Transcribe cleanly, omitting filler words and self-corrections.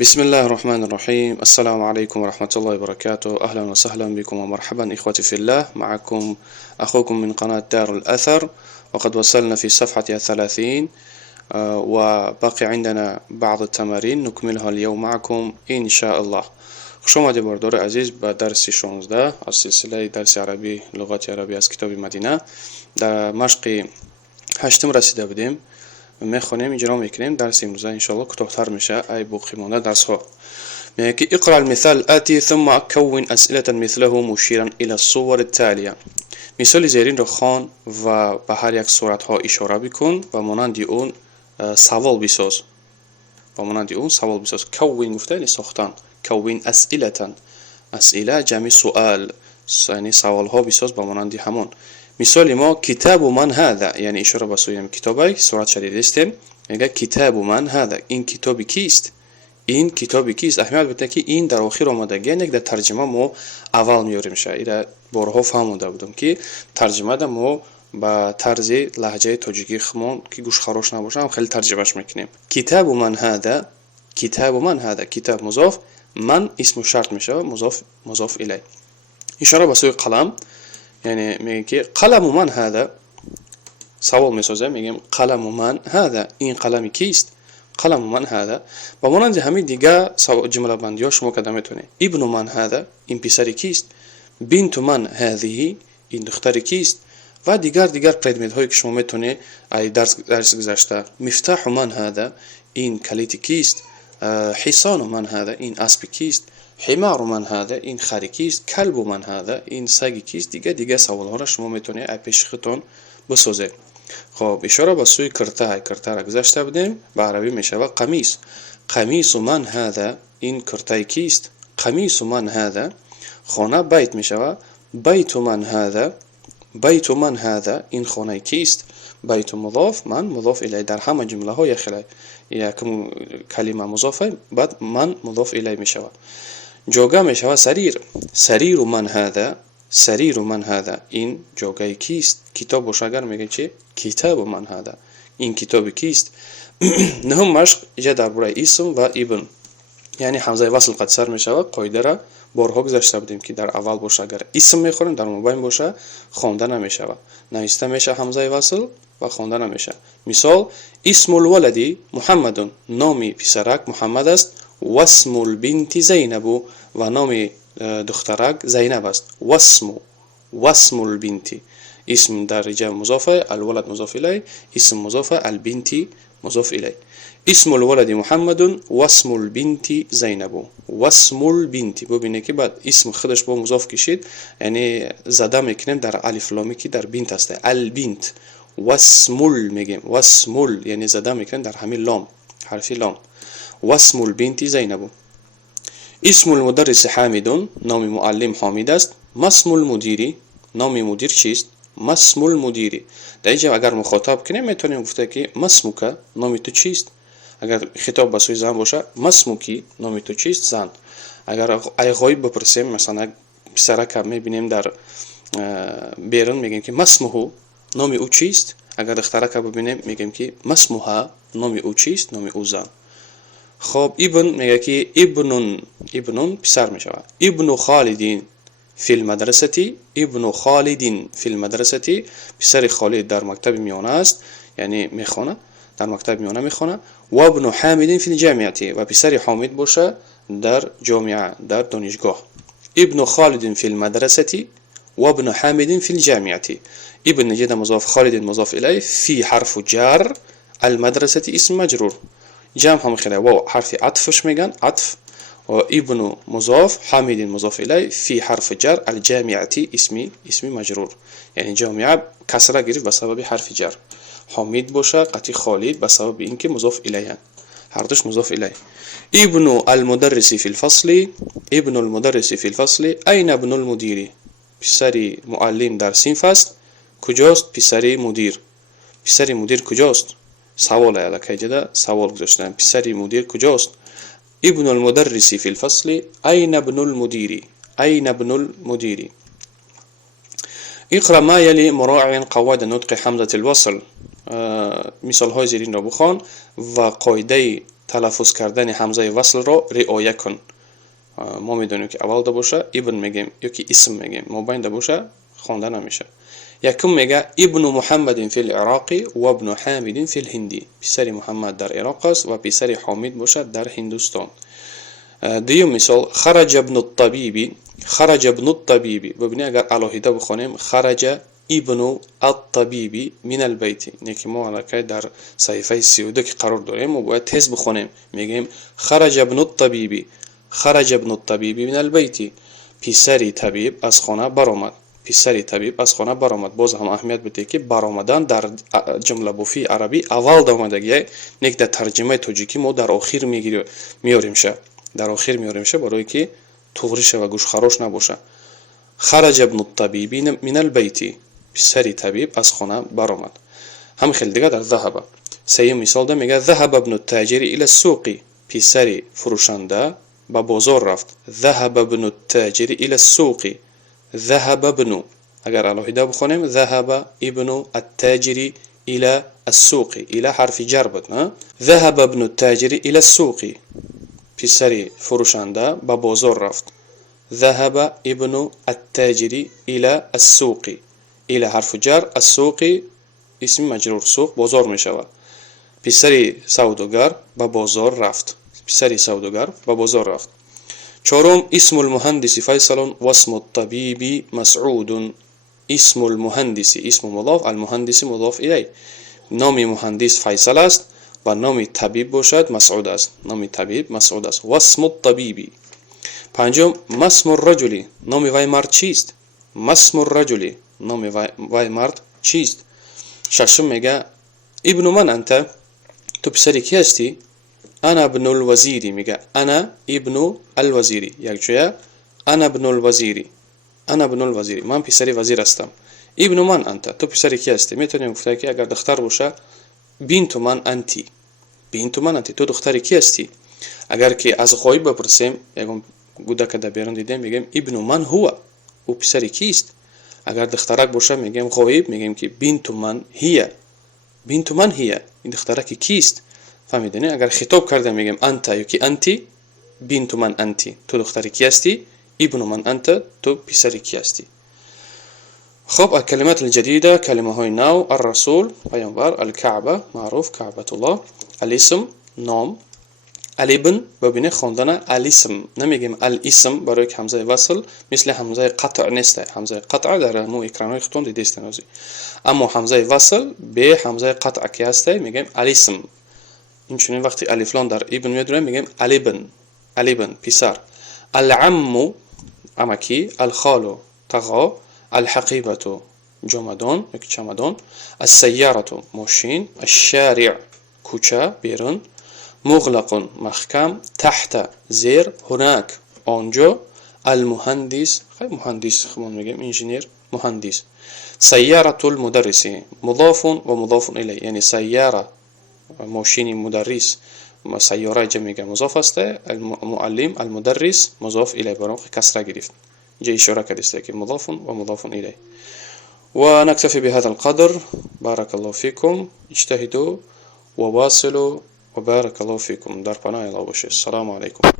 بسم الله الرحمن الرحيم. السلام عليكم ورحمة الله وبركاته. أهلا وسهلا بكم ومرحبا إخوتي في الله. معكم أخوكم من قناة دار الأثر، وقد وصلنا في صفحة 30، وباقي عندنا بعض التمارين نكملها اليوم معكم إن شاء الله. خوش آمدید بردار عزیز به درس 16 از سلسله درس عربی لغات عربی از کتاب مدینه. در مشق هشتم رسیده بودیم، میخونیم اجرا میکنیم. درس امروز ان شاء الله کوتاه‌تر میشه ای باقی مانده درس ها. میگه که اقرا المثال الآتی ثم كون اسئله مثله مشیرا الى الصور التاليه. مثال زیرین رو خوان و به هر یک صورت ها اشاره بکن و مانند اون سوال بساز. كون گفته یعنی ساختن. كون اسئله، اسئله جمع سؤال، یعنی سوال ها بساز به مانند همون. مثال ما کتاب من هذا، یعنی اشاره به سوی کتابی صورت شدید استیم. میگه کتاب من هذا، این کتابی کیست؟ این کتابی کیست؟ اهمیت بده که این در آخر آمدگی یک در ترجمه ما اول میاریم شه. اینا بارها فهمیده بودم که ترجمه ده ما با طرز لهجه تاجیکی خمون که گوش خراش نباشه هم خیلی ترجمهش میکنیم. کتاب من هذا، کتاب من هذا، کتاب مضاف، من اسم شرط میشه، مضاف الیه. اشاره به سوی قلم، یعنی میگه که قلم من هذا، سوال میسازه، میگیم قلم من هذا، این قلم کیست؟ قلم من هذا. با مانند همین دیگه جمله بندی ها شما کده میتونه. ابن من هذا، این پسر کیست؟ بنت من هذه، این دختر کیست؟ و دیگر پردمت هایی که شما میتونه ای درس گذشته. مفتاح من هذا، این کلید کیست؟ حصان من هذا، این اسب کیست؟ حمار من هذا، این خر کیست؟ کلب من هذا، این سگ کیست؟ دیگه سوال ها را شما میتونه ای پیش خودتون بسازه. خب اشاره به سوی کرته را گذاشته بودیم. به عربی میشه و قمیص. قمیص من هذا، این کرته کیست؟ قمیص من هذا. خانه بیت میشه و بیت من هذا، بیت من هذا، این خانه کیست؟ بیت مضاف، من مضاف الیه. در همه جمله ها یکم کلمه مضافه بعد من مضاف الیه میشه. جوگه میشه و سریر. سریر من هذا، سریر من هذا، این جوگه کیست؟ کتاب باشه اگر میگه چی؟ کتاب من هذا، این کتاب کیست؟ نهم مشق اینجا درباره اسم و ابن، یعنی حمزه وصل قصر میشه و قاعده را بارها گذاشته بودیم که در اول باشه اگر اسم میخوریم، در مابین باشه خوانده نمیشه و نوشته میشه حمزه وصل و خوانده نمیشه. مثال اسم الولد محمد، نام پسرک محمد است. و اسم البنت زینب، و نام دخترک زینب است. واسم البنت، اسم در جمع مضافه، الولد مضاف الیه، اسم مضافه، البنت مضاف الیه. اسم الولد محمد واسم البنت زینب. واسم البنت، ببینید که بعد اسم خودش با مضاف کشید، یعنی زده میکنیم در الف لامی که در بنت است. البنت. واسمل میگیم، واسمل یعنی زده میکنیم در همین لام، حرف لام. واسم البنت زینب. اسم المدرس حامد، نام معلم حامد است. ما اسم المدیر، نام مدیر چیست؟ ما اسم المدیر. در اینجا اگر مخاطب کنیم میتونیم گفته که ما اسمک، نام تو چیست؟ اگر خطاب به سوی زن باشه ما اسمکی، نام تو چیست؟ زن. اگر ای غایب بپرسیم، مثلا پسرک میبینیم در بیرون میگیم که ما اسمه، نام او چیست؟ اگر دخترک ببینیم میگیم که ما اسمها، نام او چیست؟ نام او زن. خب ابن میگه که ابن پسر میشه. ابن خالدین فی المدرسه، ابن خالدین فی المدرسه، پسر خالد در مکتب میانه است، یعنی میخونه، در مکتب میانه میخونه. و ابن حامد فی الجامعه، و پسر حامد باشه در جامعه، در دانشگاه. ابن خالد فی المدرسه و ابن حامد فی الجامعه. ابن نجد مضاف، خالد مضاف الیه، فی حرف جر، المدرسه اسم مجرور. جمع هم خیلی واو حرف عطفش میگن، عطف. و ابن مضاف، حامد مضاف الیه، فی حرف جر، الجامعه اسم مجرور، یعنی جامعه کسره گرفت به سبب حرف جر. حامد باشه قطعی خالد به سبب اینکه مضاف الیه، هر دوش مضاف الیه. ابن المدرس فی الفصل، ابن المدرس فی الفصل. این ابن المدیر، پسر معلم در صنف است. کجاست پسر مدیر؟ پسر مدیر کجاست؟ سوال علاقه جدا سوال گذاشتن، پسر مدیر کجاست؟ ابن المدرس فی الفصل. این ابن المدیر، این ابن المدیر. اقرا ما یلی مراعیا قواعد نطق حمزه الوصل. مثال های زیرین را بخوان و قاعده تلفظ کردن همزه وصل را رعایت کن. ما میدونیم که اول ده باشه ابن میگیم یا که اسم میگیم، ما بین ده باشه خوانده نمیشه. یکم میگه ابن محمد فی العراق و ابن حامد فی الهندی، پسر محمد در عراق است و پسر حامد باشد در هندوستان. دیوم مثال خرج ابن الطبیب، خرج ابن الطبیب، ببینید اگر علاهیده بخونیم خرج ابن الطبیب من البیت، یکی ما علاقه در صحیفه 32 که قرار داریم و باید تیز بخونیم، میگیم خرج ابن الطبیب، خرج ابن الطبیب من البیت، پسر طبیب از خانه برآمد، پسر طبیب از خانه برآمد. باز هم اهمیت بده که برآمدن در جمله بافی عربی اول آمدگی، نیک در ترجمه تاجیکی ما در آخر میاریم شه، در آخر میاریم شه برای که توغری شه و گوش خراش نباشه. خرج ابن الطبیب من البیت، پسر طبیب از خانه برآمد. هم خیلی دیگه در ذهب. سیم مثال ده میگه ذهب ابن التاجر الى السوق، پسر فروشنده به بازار رفت. ذهب ابن التاجر الى السوق، ذهب ابن، اگر علاهیده بخونیم ذهب ابن التاجر الى السوق، الى حرف جر بود. ذهب ابن التاجر الى السوق، پسر فروشنده به بازار رفت. ذهب ابن التاجر الى السوق، الى حرف جر، السوق اسم مجرور، سوق بازار می شود. پسر سوداگر به بازار رفت، پسر سوداگر به بازار رفت. چهارم اسم المهندس فیصل و اسم الطبیب مسعود. اسم المهندس اسم مضاف، المهندس مضاف الیه، نام مهندس فیصل است و نام طبیب باشد مسعود است، نام طبیب مسعود است. و اسم الطبیب. پنجم ما اسم الرجل، نام وی مرد چیست؟ ما اسم الرجل، نام وی مرد چیست؟ ششم میگه ابن من انت، تو پسر کی هستی؟ انا ابن الوزیری، میگه انا ابن الوزیری، یک جویا انا ابن الوزیری، انا ابن الوزیری، من پسر وزیر هستم. ابن من انت، تو پسر کی هستی؟ میتونیم گفته که اگر دختر باشه بنت من انتی، بنت من انتی، تو دختر کی هستی؟ اگر که از غایب بپرسیم، یگم گودک در بیرون دیدیم، میگیم ابن من هو، او پسر کیست؟ اگر دخترک باشه میگیم غایب، میگیم که بنت من هی، بنت من هی، این دخترک کیست؟ فهمیدنی؟ اگر خطاب کرده میگیم انت یا کی انتی، بنت من انتی، تو دختر کی هستی؟ ابن من انت، تو پسر کی هستی؟ خب الكلمات الجديدة، كلمة هاي نو، الرسول پیامبر، الكعبة معروف كعبة الله، الاسم نام، الابن ببینه خواندن الاسم، نمیگیم الاسم برای که همزه وصل مثل همزه قطع نیست، همزه قطع در مو اکران های خطون دیده استنازی، اما همزه وصل به همزه قطع که هسته میگیم الاسم. این چنین وقتی الف لام در ابن میادونه میگیم الابن، الابن پسر. العم عمکی، الخال تغا، الحقیبة جمدان یک چمدان، السیارة ماشین، الشارع کوچه بیرون، مغلق محکم، تحت زیر، هناك آنجا، المهندس، خیلی مهندس خمون میگیم انجینیر، مهندس. سیارة المدرس مضاف و مضاف الیه، یعنی سیاره ماشین مدرس، سیاره جمعی مضاف است، المعلم المدرس مضاف الیه، برای کسره گرفت جای اشاره کرده که مضاف و مضاف الیه. ونكتفي بهذا القدر. بارك الله فيكم، اجتهدوا وواصلوا وبارك الله فيكم. در پناه الله باشه. السلام عليكم.